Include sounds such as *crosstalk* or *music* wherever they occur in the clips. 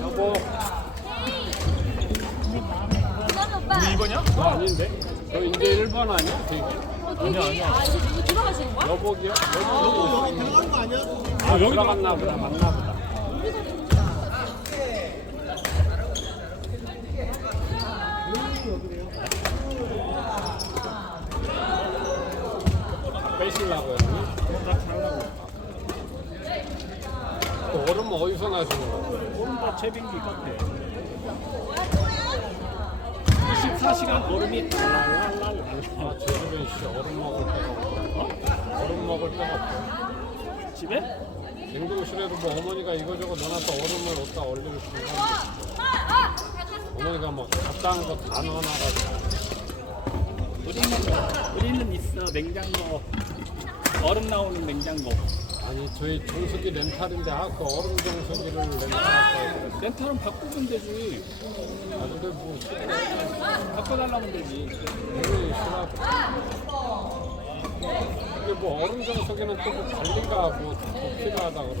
여보 우리 이거냐? 너 아닌데? 너 이제 1번 아니야? 되게 어, 되게 아 이거 누구 들어가시는 거야? 어, 여기 들어가는 거 아니야? 아 여기 들어갔나 보다 맞나 보다 아, 빼시려고요? 그 얼음 어디서 나시는? 혼다 채빙기 카페 24시간 얼음이 랄랄랄 아, 제주변 씨 얼음 먹을 데가 없어. 얼음 먹을 데가 없어. 집에? 냉동실에도 뭐 어머니가 이거저거 넣어놔서 얼음을 어디다 얼리고 싶은 거 어머니가 뭐 잡다한 거 다 넣어놔가지고 우리는 우리는 있어 냉장고 얼음 나오는 냉장고. 아니 저희 정수기 렌탈인데 아그 얼음 정수기를 렌탈할까 렌탈은 바꾸면 되지. 아 근데 뭐 바꿔달라면 되지. 굉장히 싫어 근데 뭐 얼음 정수기는 또뭐 관리가 뭐 필요하다 그러고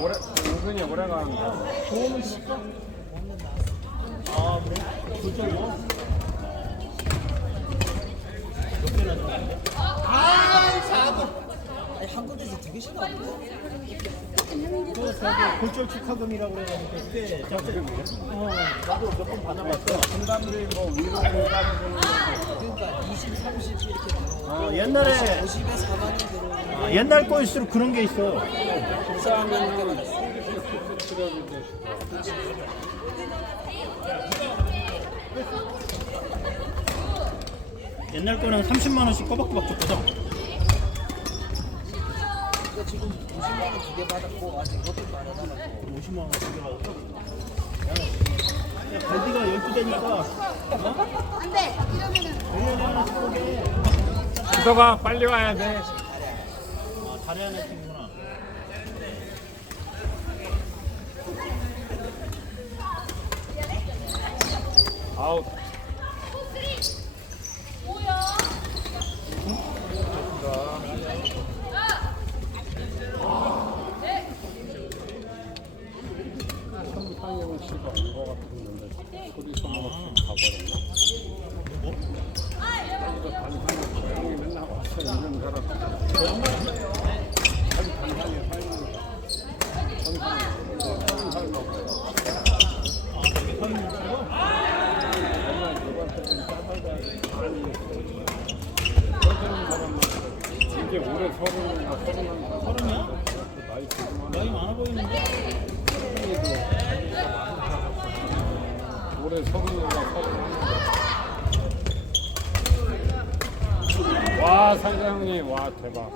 오래 은근히 오래 가는데 아 그래? 그쪽 뭐? 아 니 한 군데서 두 개씩 나오는데? 그 저기 골절 축하금이라고 그래가지고 그때 어 나도 몇 번 받아봤어 분담비 뭐 위로 올라가는 그러니까 20, 30 이렇게 들어 어, 옛날에 50에 4만 원 들어 아, 옛날 거일수록 그런 게 있어. 비싸면은 치료비 되시고 옛날 거는 30만 원씩 꼬박꼬박 줬거든 그러니까 지금 50만 원 두 개 받았고 아직 이것도 안 해놔갖고. 50만 원 두개 받았어. 야 발디가 12대니까 안돼. 이러면은 1년에 하나 쏘게. 주서가 빨리 와야 돼. 아 잘해야 팀구나. 아웃 성상영 씨가 온것 같은데 소리 소문 없이 가버렸나? 뭐? 여기서 단상에 형이 맨날 와서 있는 사람 아주 단상에 서 있는 사람 성상에 서른 살 넘고 정말 누구한테 좀 싸달다 많이 떠드는 사람만 이게 올해 서른인가 서른한 서른이야? 나이 지금 나이 많아 보이는데? 올해 서른인가 서른한 와와 대박.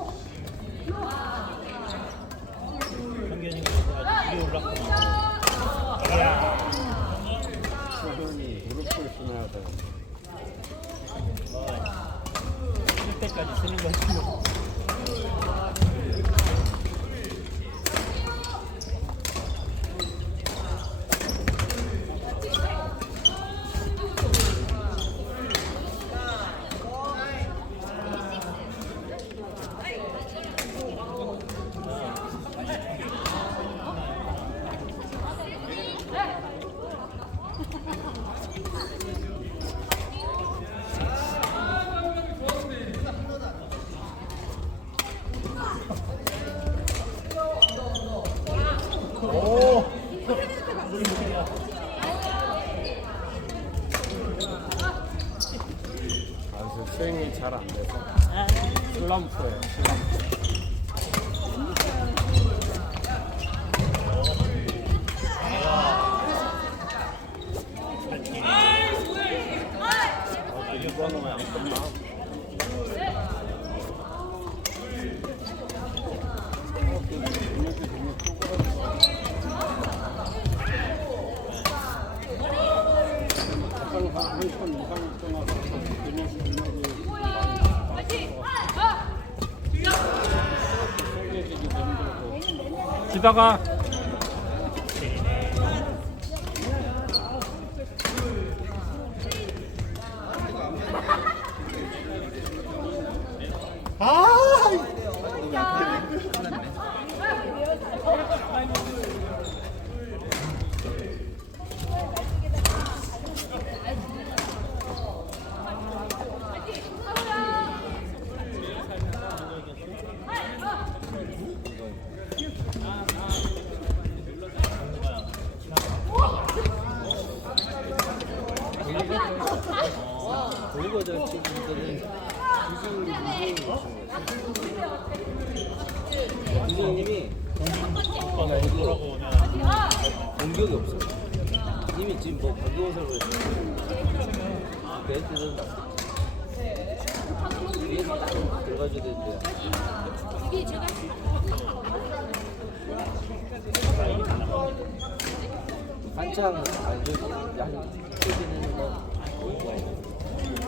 경견이가 아주 위에 올랐구나 수준이 무릎 꿇으셔야 돼 쉴 때까지 쓰는 거지 아, 스윙이 잘 안 돼서 슬럼프예요. 슬럼프. 이번호만 안 끝나. 大哥。 들고 지다가 볼거든 친구들은 유승님이 공격이 아니고 공격이 없어. 이미 지금 뭐 공격을 그랬거든. 위에서 딱 들어가줘야 되는데. 이게 제가 한창 안 저기 양 뛰기는 뭐. 아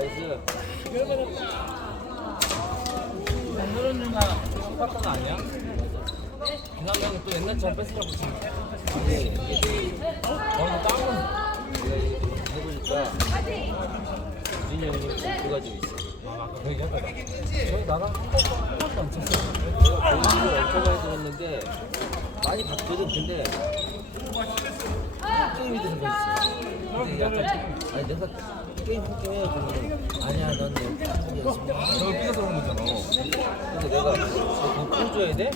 나이스. 오늘은 누나 스파트는 아니야? 형이 또 옛날 처럼 뺏으려고 지금 어느 땅은 내가 해보니까 유진이 형님 두 가지고 있어. 그 얘기했다 저희 나랑 한 번도 한 번도 안 쳤어 내가 공부를 엄청 많이 들었는데 많이 봤거든. 근데 드는 거 있어. 근데 약간 아니 내가 게임 게임 해야 되면 아니야 넌내 한국 연습. 저거 삐져서 그런 거잖아. 근데 내가 너 보여줘야 돼?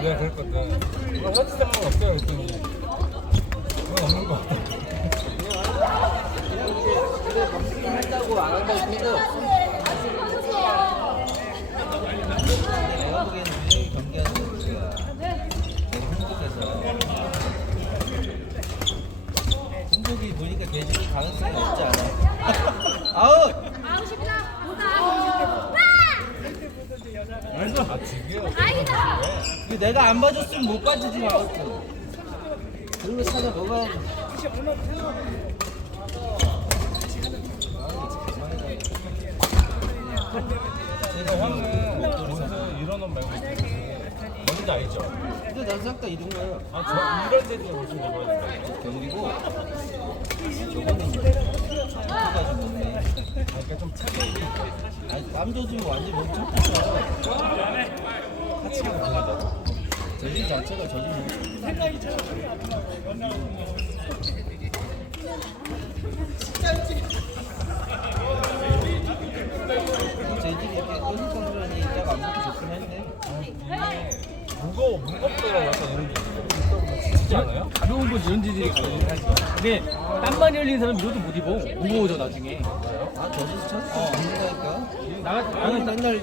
내가 그랬거든 그럼 화투 상관 없어요 그랬더니. 그건 없는 거 같아. 한다고 안 한다고 근데 내가 보기에는 민영이 경기하는 거 되게 행복해서 공격이 보니까 대중이 가능성이 없지 않아 *laughs* 아웃! 아웃입니다. 보다. 아 지금 다행이다. 이거 내가 안 봐줬으면 못 봐주지 마 아웃 그런 거 찾아 먹어야지 제가 형은 거기서 이런 옷 말고 뭔지 알죠? 근데 난싹다 이런 거야 아저 이런 데도 옷을 입어야 된다 경기고 저거는 해가지고 먹네 그러니까 좀 차가운 아니 땀 젖으면 완전 멈춰버려 같이 가고 저질 자체가 저질 못 쟤들이 이렇게 끈끈하니 딱 안 먹기 좋긴 한데 무거워 무겁더라고 약간 이런 게 진짜 가벼운 거 이런 데들이 가능해 하지. 근데 땀 많이 흘리는 사람 이것도 못 입어. 무거워져 나중에. 아 저질 쳤어? 어. 먹는다니까 나 나는 나는 맨날